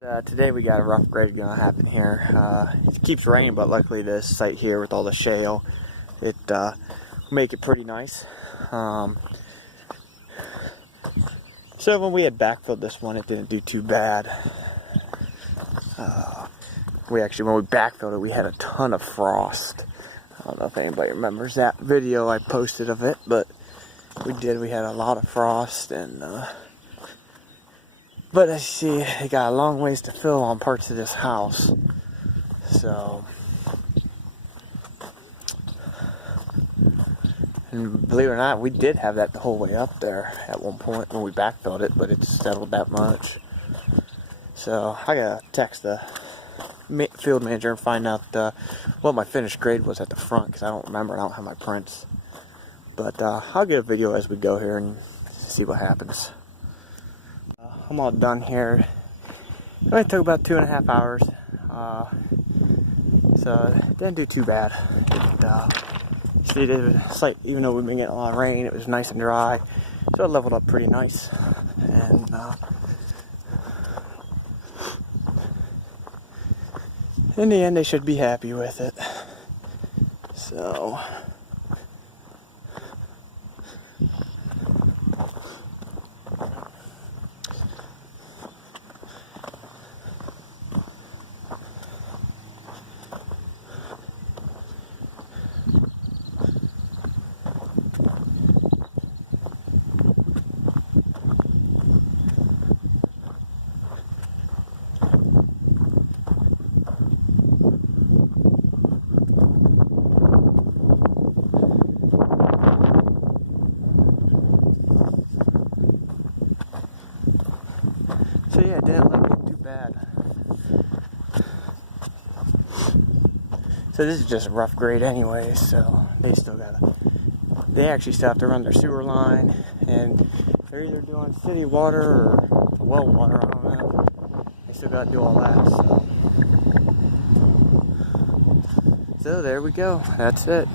Today we got a rough grade gonna happen here. It keeps raining, but luckily this site here with all the shale, it make it pretty nice. So when we had backfilled this one, it didn't do too bad. When we backfilled it, we had a ton of frost. I don't know if anybody remembers that video I posted of it, but we had a lot of frost, and but as you see, it got a long ways to fill on parts of this house. So, and believe it or not, we did have that the whole way up there at one point when we backfilled it, but it settled that much. So I gotta text the field manager and find out what my finished grade was at the front, because I don't remember. I don't have my prints. But I'll get a video as we go here and see what happens. I'm all done here. It only took about 2.5 hours, so it didn't do too bad. See, it was like, even though we've been getting a lot of rain, it was nice and dry, so it leveled up pretty nice. And in the end, they should be happy with it. So. So yeah, it didn't look too bad. So this is just a rough grade anyway, so they actually still have to run their sewer line, and they're either doing city water or well water, I don't know. They still gotta do all that, so there we go. That's it.